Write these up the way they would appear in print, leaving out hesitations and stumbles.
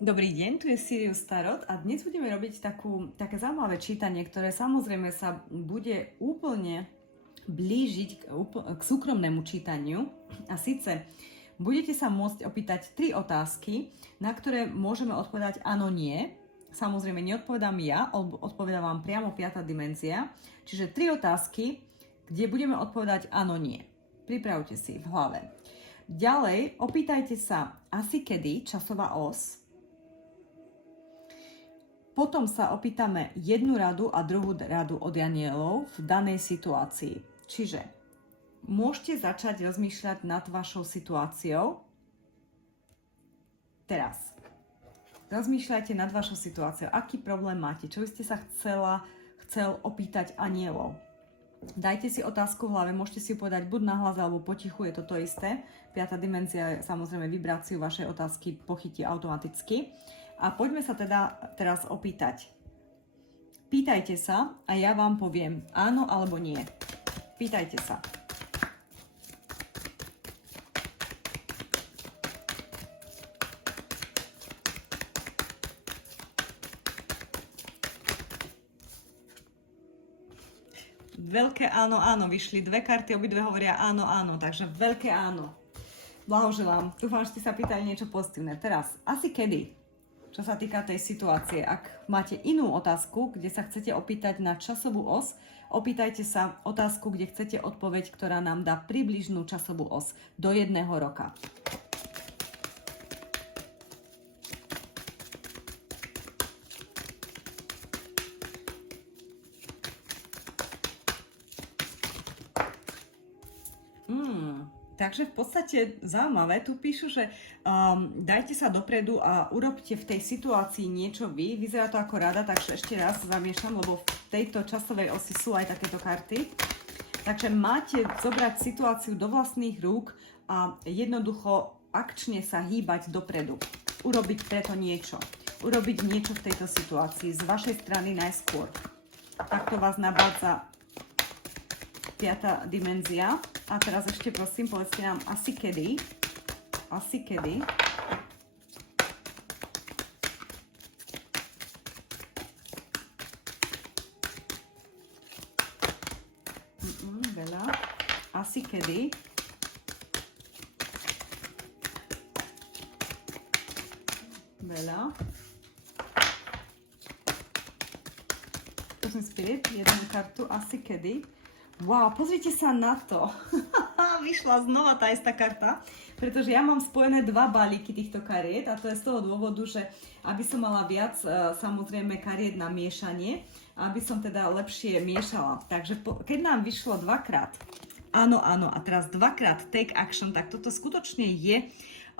Dobrý deň, tu je Sirius Tarot a dnes budeme robiť také zaujímavé čítanie, ktoré samozrejme sa bude úplne blížiť k súkromnému čítaniu. A síce budete sa môcť opýtať 3 otázky, na ktoré môžeme odpovedať áno, nie. Samozrejme neodpovedám ja, odpovedá vám priamo 5. dimenzia. Čiže 3 otázky, kde budeme odpovedať áno, nie. Pripravte si v hlave. Ďalej, opýtajte sa asi kedy, časová os. Potom sa opýtame jednu radu a druhú radu od anielov v danej situácii. Čiže môžete začať rozmýšľať nad vašou situáciou. Teraz. Rozmýšľajte nad vašou situáciou. Aký problém máte? Čo by ste sa chcel opýtať anielov? Dajte si otázku v hlave, môžete si ju povedať buď nahlas alebo potichu, je to isté. 5. dimenzia, samozrejme vibráciu vašej otázky pochytí automaticky. A poďme sa teda teraz opýtať. Pýtajte sa a ja vám poviem áno alebo nie. Pýtajte sa. Veľké áno, áno. Vyšli 2 karty, obidve hovoria áno, áno. Takže veľké áno. Blahoželám. Dúfam, že ste sa pýtali niečo pozitívne. Teraz, asi kedy? Čo sa týka tej situácie, ak máte inú otázku, kde sa chcete opýtať na časovú os, opýtajte sa otázku, kde chcete odpoveď, ktorá nám dá približnú časovú os do 1 roka. Takže v podstate zaujímavé, tu píšu, že dajte sa dopredu a urobte v tej situácii niečo vy. Vyzerá to ako rada, takže ešte raz zamiešam, lebo v tejto časovej osi sú aj takéto karty. Takže máte zobrať situáciu do vlastných rúk a jednoducho akčne sa hýbať dopredu. Urobiť preto niečo. Urobiť niečo v tejto situácii z vašej strany najskôr. Takto vás nabádza 5. dimenzia. A teraz ešte prosím, povedzte nám asi kedy. Asi kedy. Veľa. Asi kedy. Veľa. Prosím spirit, jednu kartu. Asi kedy. Wow, pozrite sa na to. Vyšla znova tá istá karta, pretože ja mám spojené 2 balíky týchto kariet a to je z toho dôvodu, že aby som mala viac samozrejme kariet na miešanie, aby som teda lepšie miešala. Takže keď nám vyšlo 2-krát áno, áno a teraz 2-krát take action, tak toto skutočne je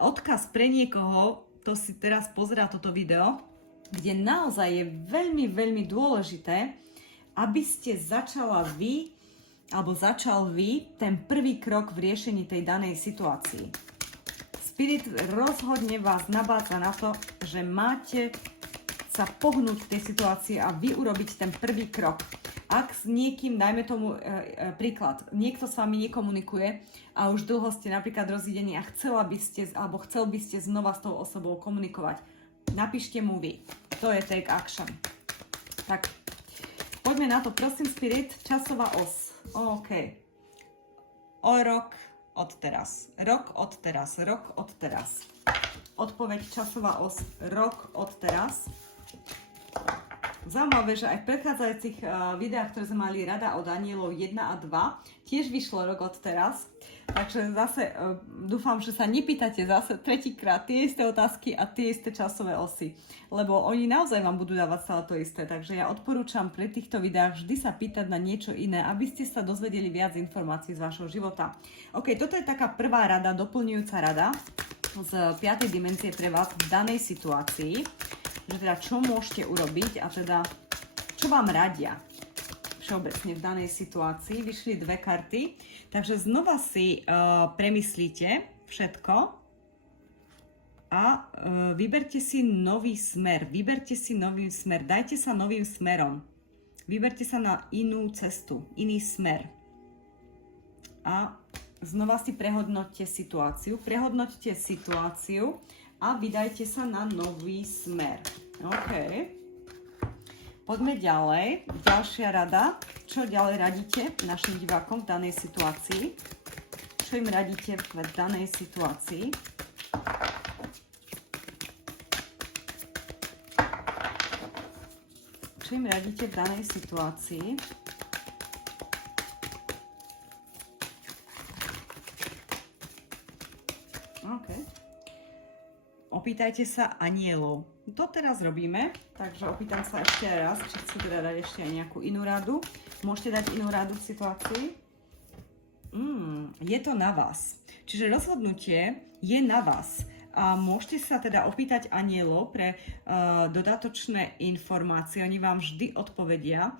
odkaz pre niekoho, kto si teraz pozerá toto video, kde naozaj je veľmi, veľmi dôležité, aby ste začal vy ten prvý krok v riešení tej danej situácii. Spirit rozhodne vás nabádza na to, že máte sa pohnúť v tej situácii a vy urobiť ten prvý krok. Ak s niekým, dajme tomu príklad, niekto s vami nekomunikuje a už dlho ste napríklad rozídení a chcel by ste znova s tou osobou komunikovať, napíšte mu vy. To je take action. Tak, poďme na to. Prosím, Spirit, časová os. OK. O rok od teraz. Rok od teraz. Rok od teraz. Odpoveď časová os. Rok od teraz. Zaujímavé, že aj v predchádzajúcich videách, ktoré sme mali rada od anielov 1 a 2, tiež vyšlo rok od teraz. Takže zase dúfam, že sa nepýtate zase 3-krát tie isté otázky a tie isté časové osy. Lebo oni naozaj vám budú dávať stále to isté. Takže ja odporúčam pri týchto videách vždy sa pýtať na niečo iné, aby ste sa dozvedeli viac informácií z vašho života. OK, toto je taká prvá rada, doplňujúca rada z 5. dimenzie pre vás v danej situácii. Že teda čo môžete urobiť a teda čo vám radia všeobecne v danej situácii. Vyšli 2 karty, takže znova si premyslíte všetko a vyberte si nový smer. Vyberte si nový smer, dajte sa novým smerom. Vyberte sa na inú cestu, iný smer. A znova si prehodnoťte situáciu. Prehodnoťte situáciu a vydajte sa na nový smer. OK. Poďme ďalej. Ďalšia rada. Čo ďalej radíte našim divákom v danej situácii? Čo im radíte v danej situácii? Čo im radíte v danej situácii? OK. Opýtajte sa anielov. To teraz robíme, takže opýtam sa ešte raz, či chcete teda dať ešte aj nejakú inú radu. Môžete dať inú radu v situácii? Je to na vás. Čiže rozhodnutie je na vás. A môžete sa teda opýtať anielov pre dodatočné informácie. Oni vám vždy odpovedia.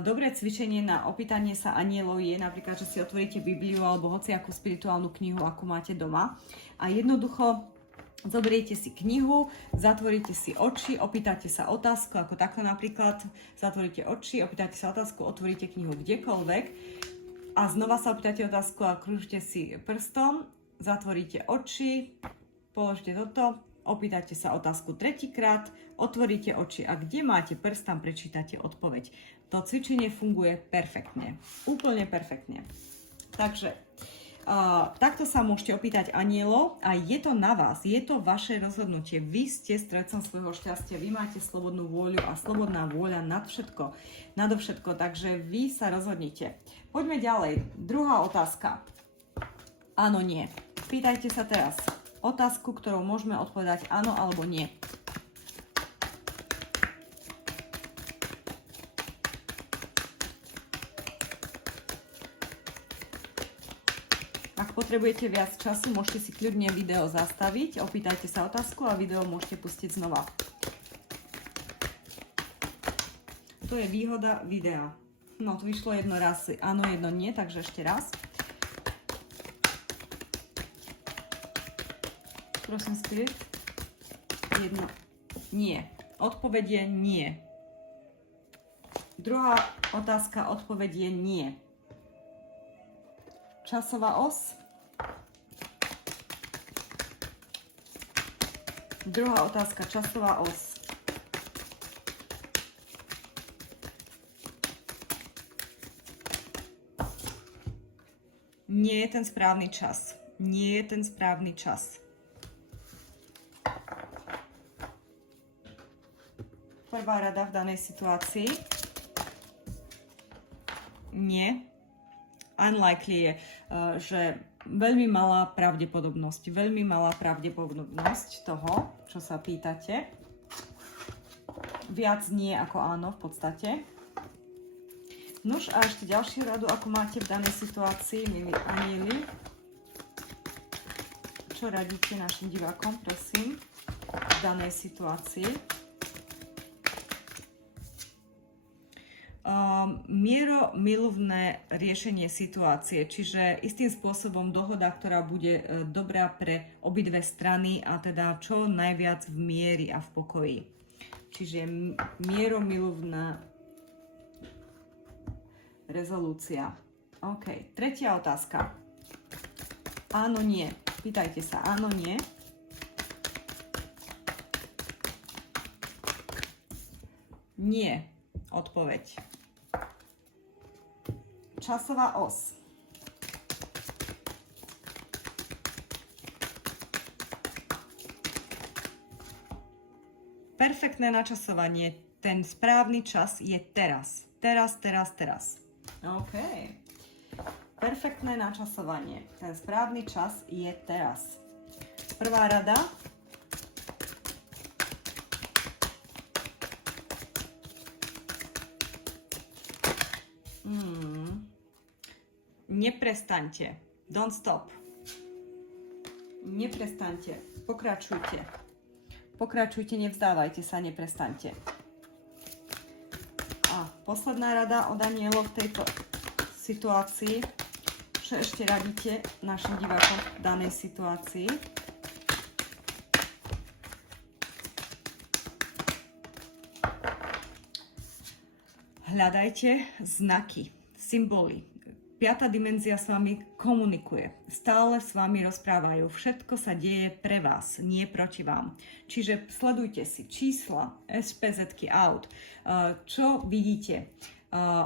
Dobré cvičenie na opýtanie sa anielov je napríklad, že si otvoríte Bibliu alebo hociakú spirituálnu knihu, akú máte doma. A jednoducho zoberiete si knihu, zatvoríte si oči, opýtate sa otázku, ako takto napríklad, zatvoríte oči, opýtate sa otázku, otvoríte knihu kdekoľvek a znova sa opýtate otázku a krúžte si prstom, zatvoríte oči, položte toto, opýtate sa otázku tretíkrát, otvoríte oči a kde máte prst, tam prečítate odpoveď. To cvičenie funguje perfektne, úplne perfektne. Takže takto sa môžete opýtať anielov a je to na vás, je to vaše rozhodnutie. Vy ste stredcom svojho šťastia, vy máte slobodnú vôľu a slobodná vôľa nadovšetko, takže vy sa rozhodnite. Poďme ďalej. Druhá otázka. Áno, nie. Pýtajte sa teraz otázku, ktorou môžeme odpovedať áno alebo nie. Ak potrebujete viac času, môžete si kľudne video zastaviť, opýtajte sa otázku a video môžete pustiť znova. To je výhoda videa. No, tu vyšlo jedno raz áno, jedno nie, takže ešte raz. Prosím, Spirit. Jedno nie. Odpoveď je nie. Druhá otázka, odpoveď je nie. Časová os. Druhá otázka, časová os. Nie je ten správny čas. Nie je ten správny čas. Prvá rada v danej situácii. Nie. Unlikely je, že veľmi malá pravdepodobnosť toho, čo sa pýtate. Viac nie ako áno v podstate. Nož a ešte ďalšiu radu, ako máte v danej situácii, milí anieli. Čo radíte našim divákom, prosím, v danej situácii? Mieromilovné riešenie situácie, čiže istým spôsobom dohoda, ktorá bude dobrá pre obidve strany a teda čo najviac v miery a v pokoji. Čiže mieromilovná rezolúcia. OK, tretia otázka. Áno, nie. Pýtajte sa, áno, nie. Nie. Odpoveď. Časová os. Perfektné načasovanie. Ten správny čas je teraz. Teraz. OK. Perfektné načasovanie. Ten správny čas je teraz. Prvá rada. Neprestaňte. Don't stop. Neprestaňte. Pokračujte. Pokračujte, nevzdávajte sa, neprestaňte. A posledná rada od anielov v tejto situácii. Čo ešte radíte našim divákom v danej situácii? Hľadajte znaky, symboly. piata dimenzia s vami komunikuje, stále s vami rozprávajú, všetko sa deje pre vás, nie proti vám. Čiže sledujte si čísla, SPZ-ky aut, čo vidíte,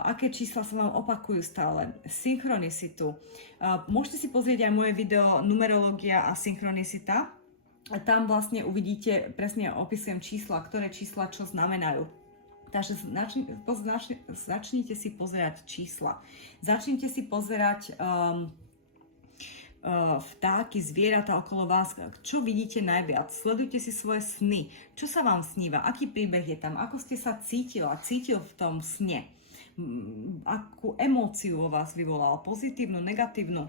aké čísla sa vám opakujú stále, synchronicitu. Môžete si pozrieť aj moje video Numerológia a synchronicita. Tam vlastne uvidíte, presne opisujem čísla, ktoré čísla čo znamenajú. Takže začnite si pozerať čísla. Začnite si pozerať vtáky, zvieratá okolo vás, čo vidíte najviac. Sledujte si svoje sny. Čo sa vám sníva? Aký príbeh je tam? Ako ste sa cítil v tom sne? Akú emóciu vo vás vyvolal? Pozitívnu, negatívnu?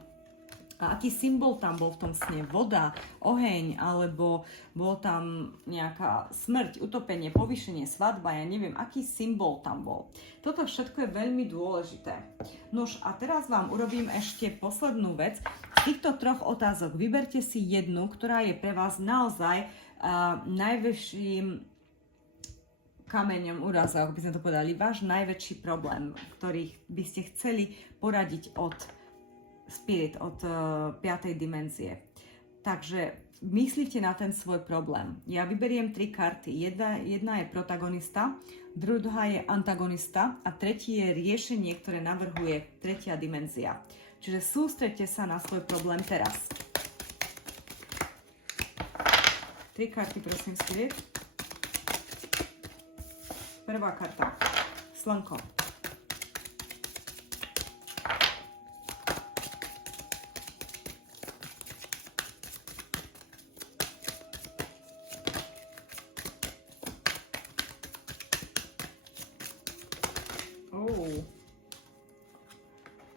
A aký symbol tam bol v tom sne? Voda, oheň, alebo bol tam nejaká smrť, utopenie, povýšenie, svadba, ja neviem, aký symbol tam bol. Toto všetko je veľmi dôležité. Nož a teraz vám urobím ešte poslednú vec. Z týchto troch otázok vyberte si jednu, ktorá je pre vás naozaj najväčším kameňom úrazu, ako by sme to povedali, váš najväčší problém, ktorý by ste chceli poradiť od Spirit, od 5. dimenzie. Takže myslíte na ten svoj problém. Ja vyberiem 3 karty. Jedna je protagonista, druhá je antagonista a tretí je riešenie, ktoré navrhuje 3. dimenzia. Čiže sústreďte sa na svoj problém teraz. 3 karty, prosím, Spirit. Prvá karta. Slnko.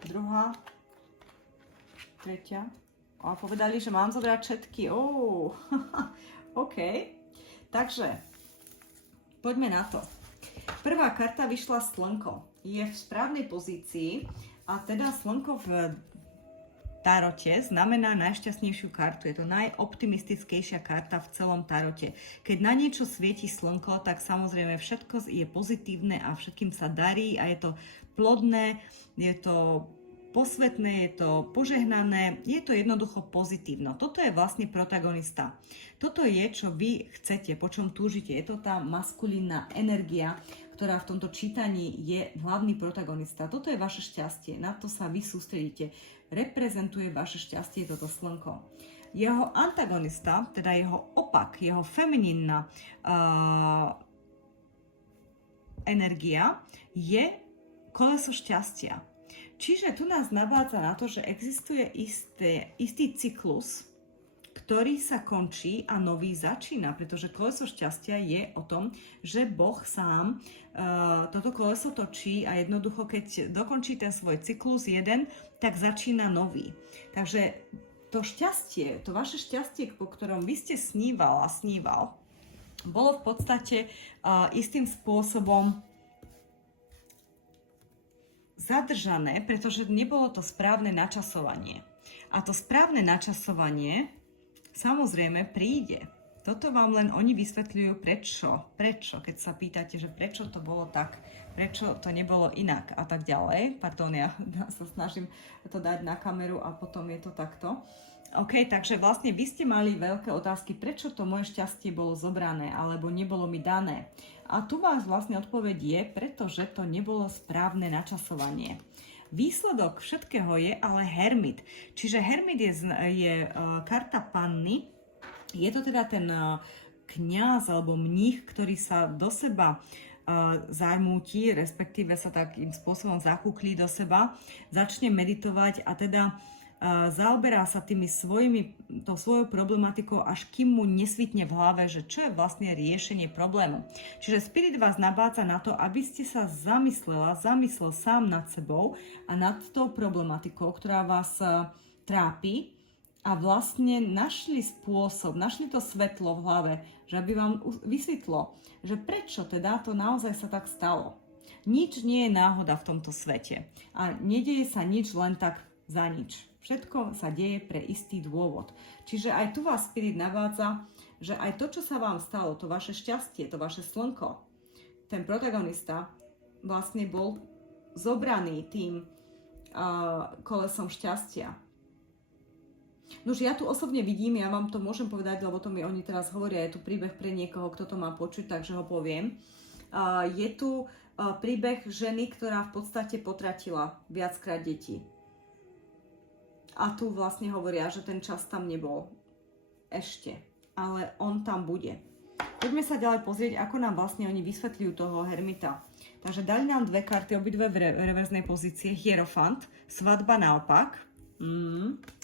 Druhá, tretia. A povedali, že mám zobrať všetky. OK. Takže, poďme na to. Prvá karta vyšla slnko. Je v správnej pozícii a teda slnko v tarote znamená najšťastnejšiu kartu. Je to najoptimistickejšia karta v celom tarote. Keď na niečo svieti slnko, tak samozrejme všetko je pozitívne a všetkým sa darí a je to plodné, je to posvetné, je to požehnané, je to jednoducho pozitívno. Toto je vlastne protagonista. Toto je, čo vy chcete, po čom túžite. Je to tá maskulínna energia, ktorá v tomto čítaní je hlavný protagonista. Toto je vaše šťastie, na to sa vy sústredíte. Reprezentuje vaše šťastie toto slnko. Jeho antagonista, teda jeho opak, jeho feminínna energia je koleso šťastia. Čiže tu nás navádza na to, že existuje istý cyklus, ktorý sa končí a nový začína, pretože koleso šťastia je o tom, že Boh sám toto koleso točí a jednoducho, keď dokončí ten svoj cyklus jeden, tak začína nový. Takže to šťastie, to vaše šťastie, po ktorom vy ste sníval, bolo v podstate istým spôsobom zadržané, pretože nebolo to správne načasovanie. A to správne načasovanie samozrejme príde. Toto vám len oni vysvetľujú prečo. Prečo, keď sa pýtate, že prečo to bolo tak, prečo to nebolo inak a tak ďalej. Pardon, ja sa snažím to dať na kameru a potom je to takto. OK, takže vlastne vy ste mali veľké otázky, prečo to moje šťastie bolo zobrané alebo nebolo mi dané. A tu vás vlastne odpoveď je, pretože to nebolo správne načasovanie. Výsledok všetkého je ale hermit. Čiže hermit je karta panny. Je to teda ten kňaz alebo mních, ktorý sa do seba zarmúti, respektíve sa takým spôsobom zakúklí do seba, začne meditovať a teda zaoberá sa tou svojou problematikou, až kým mu nesvitne v hlave, že čo je vlastne riešenie problému. Čiže Spirit vás nabádza na to, aby ste sa zamyslel sám nad sebou a nad tou problematikou, ktorá vás trápi a vlastne našli spôsob, našli to svetlo v hlave, že aby vám vysvetlo, že prečo teda to naozaj sa tak stalo. Nič nie je náhoda v tomto svete a nedeje sa nič len tak za nič. Všetko sa deje pre istý dôvod. Čiže aj tu vás Spirit navádza, že aj to, čo sa vám stalo, to vaše šťastie, to vaše slnko, ten protagonista vlastne bol zobraný tým kolesom šťastia. Nož ja tu osobne vidím, ja vám to môžem povedať, lebo to mi oni teraz hovoria, je tu príbeh pre niekoho, kto to má počuť, takže ho poviem. Je tu príbeh ženy, ktorá v podstate potratila viackrát deti. A tu vlastne hovoria, že ten čas tam nebol ešte, ale on tam bude. Poďme sa ďalej pozrieť, ako nám vlastne oni vysvetľujú toho hermita. Takže dali nám dve karty, obidve v reverznej pozícii. Hierofant, svadba naopak.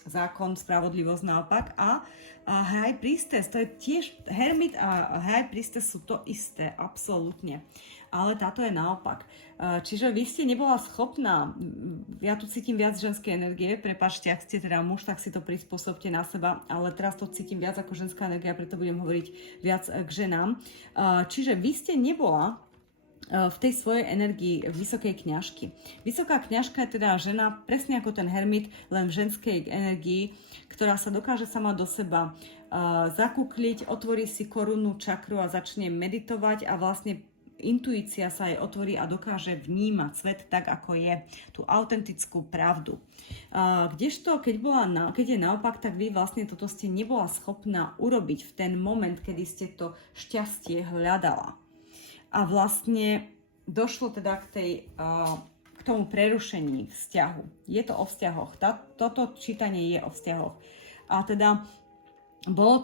Zákon, spravodlivosť naopak. A High Priestess, to je tiež, hermit a High Priestess sú to isté, absolútne. Ale táto je naopak. Čiže vy ste nebola schopná, ja tu cítim viac ženskej energie, prepáčte, ak ste teda muž, tak si to prispôsobte na seba, ale teraz to cítim viac ako ženská energia, preto budem hovoriť viac k ženám. Čiže vy ste nebola v tej svojej energii vysokej kňažky. Vysoká kňažka je teda žena, presne ako ten hermit, len v ženskej energii, ktorá sa dokáže sama do seba zakúkliť, otvorí si korunnú čakru a začne meditovať a vlastne intuícia sa jej otvorí a dokáže vnímať svet tak, ako je, tú autentickú pravdu. Kdežto, keď je naopak, tak vy vlastne toto ste nebola schopná urobiť v ten moment, kedy ste to šťastie hľadala. A vlastne došlo teda k tomu prerušení vzťahu. Je to o vzťahoch. Toto čítanie je o vzťahoch. A teda bol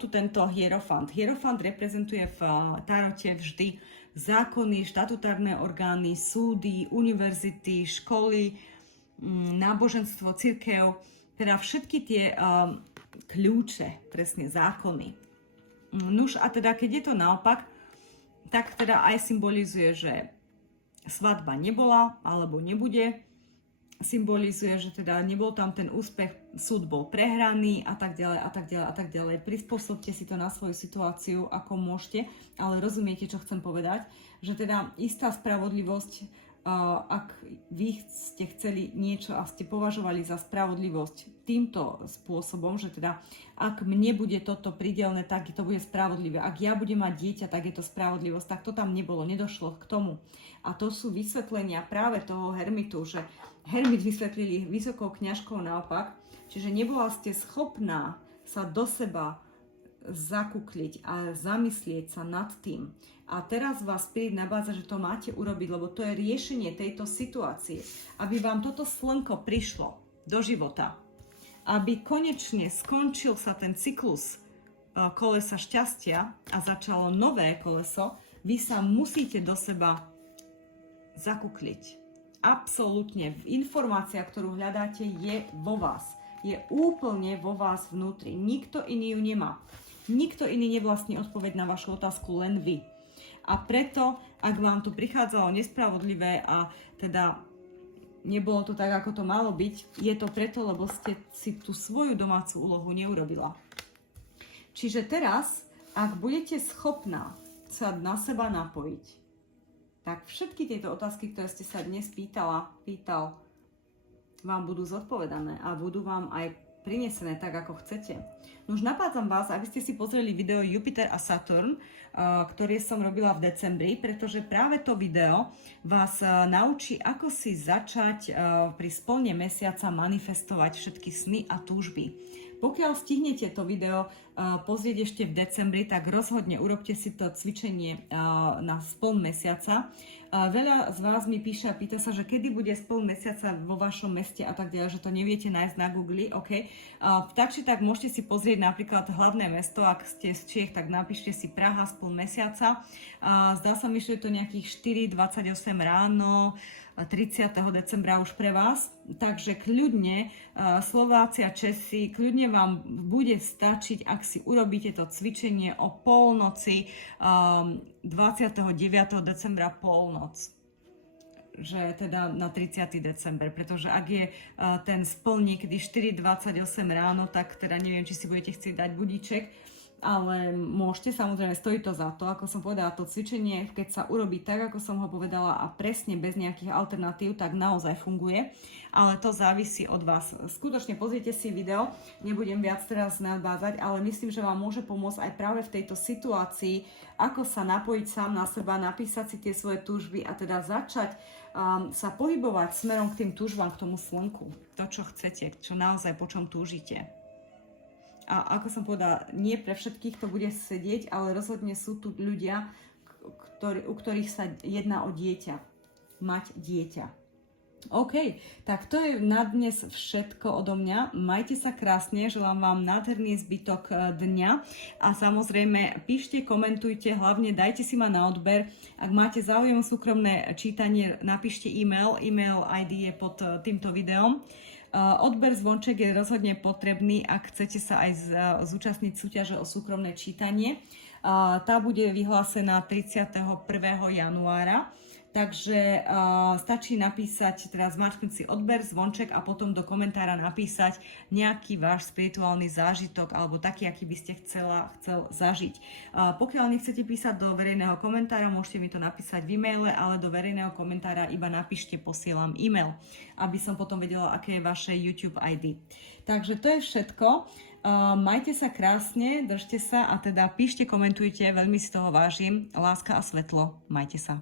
tu tento hierofant. Hierofant reprezentuje v tarote vždy zákony, štatutárne orgány, súdy, univerzity, školy, náboženstvo, cirkev, teda všetky tie kľúče, presne zákony. Nuž a teda keď je to naopak, tak teda aj symbolizuje, že svadba nebola alebo nebude. Symbolizuje, že teda nebol tam ten úspech, súd bol prehraný a tak ďalej a tak ďalej a tak ďalej. Prispôsobte si to na svoju situáciu, ako môžete, ale rozumiete, čo chcem povedať, že teda istá spravodlivosť, ak vy ste chceli niečo a ste považovali za spravodlivosť týmto spôsobom, že teda ak mne bude toto pridelné, tak to bude spravodlivé. Ak ja budem mať dieťa, tak je to spravodlivosť. Tak to tam nebolo, nedošlo k tomu. A to sú vysvetlenia práve toho hermitu, že hermit vysvetlili vysokou kňažkou naopak, čiže nebola ste schopná sa do seba zakúkliť a zamyslieť sa nad tým. A teraz vás Spirit nabádza, že to máte urobiť, lebo to je riešenie tejto situácie. Aby vám toto slnko prišlo do života. Aby konečne skončil sa ten cyklus kolesa šťastia a začalo nové koleso, vy sa musíte do seba zakúkliť. Absolútne. Informácia, ktorú hľadáte, je vo vás. Je úplne vo vás vnútri. Nikto iný ju nemá. Nikto iný nevlastní odpoveď na vašu otázku, len vy. A preto, ak vám tu prichádzalo nespravodlivé a teda nebolo to tak, ako to malo byť, je to preto, lebo ste si tú svoju domácu úlohu neurobila. Čiže teraz, ak budete schopná sa na seba napojiť, tak všetky tieto otázky, ktoré ste sa dnes pýtal, vám budú zodpovedané a budú vám aj prinesené tak, ako chcete. No už napádzam vás, aby ste si pozreli video Jupiter a Saturn, ktoré som robila v decembri, pretože práve to video vás naučí, ako si začať pri splne mesiaca manifestovať všetky sny a túžby. Pokiaľ stihnete to video pozrieť ešte v decembri, tak rozhodne urobte si to cvičenie na spln mesiaca. Veľa z vás mi píše a pýta sa, že kedy bude spln mesiaca vo vašom meste a tak ďalej, že to neviete nájsť na Google. OK. Tak či tak môžete si pozrieť napríklad hlavné mesto, ak ste z Čiech, tak napíšte si Praha spln mesiaca. Zdá sa mi, že je to nejakých 4:28 ráno, 30. decembra už pre vás, takže kľudne Slováci a Česi, kľudne vám bude stačiť, ak si urobíte to cvičenie o polnoci 29. decembra polnoc, že teda na 30. december, pretože ak je ten spln niekedy 4:28 ráno, tak teda neviem, či si budete chcieť dať budíček, ale môžete, samozrejme, stojí to za to, ako som povedala, to cvičenie, keď sa urobí tak, ako som ho povedala a presne bez nejakých alternatív, tak naozaj funguje, ale to závisí od vás. Skutočne pozrite si video, nebudem viac teraz nadvádzať, ale myslím, že vám môže pomôcť aj práve v tejto situácii, ako sa napojiť sám na seba, napísať si tie svoje túžby a teda začať sa pohybovať smerom k tým túžbám, k tomu slnku. To, čo chcete, čo naozaj po čom túžite. A ako som povedala, nie pre všetkých to bude sedieť, ale rozhodne sú tu ľudia, u ktorých sa jedná o dieťa. Mať dieťa. OK, tak to je na dnes všetko odo mňa. Majte sa krásne, želám vám nádherný zbytok dňa a samozrejme píšte, komentujte, hlavne dajte si ma na odber. Ak máte záujem o súkromné čítanie, napíšte e-mail ID je pod týmto videom. Odber zvonček je rozhodne potrebný, ak chcete sa aj zúčastniť súťaže o súkromné čítanie. Tá bude vyhlásená 31. januára. Takže stačí napísať, teda zmačknúť si odber, zvonček a potom do komentára napísať nejaký váš spirituálny zážitok alebo taký, aký by ste chcel zažiť. Pokiaľ nechcete písať do verejného komentára, môžete mi to napísať v e-maile, ale do verejného komentára iba napíšte, posielam e-mail, aby som potom vedela, aké je vaše YouTube ID. Takže to je všetko. Majte sa krásne, držte sa a teda píšte, komentujte, veľmi si toho vážim. Láska a svetlo. Majte sa.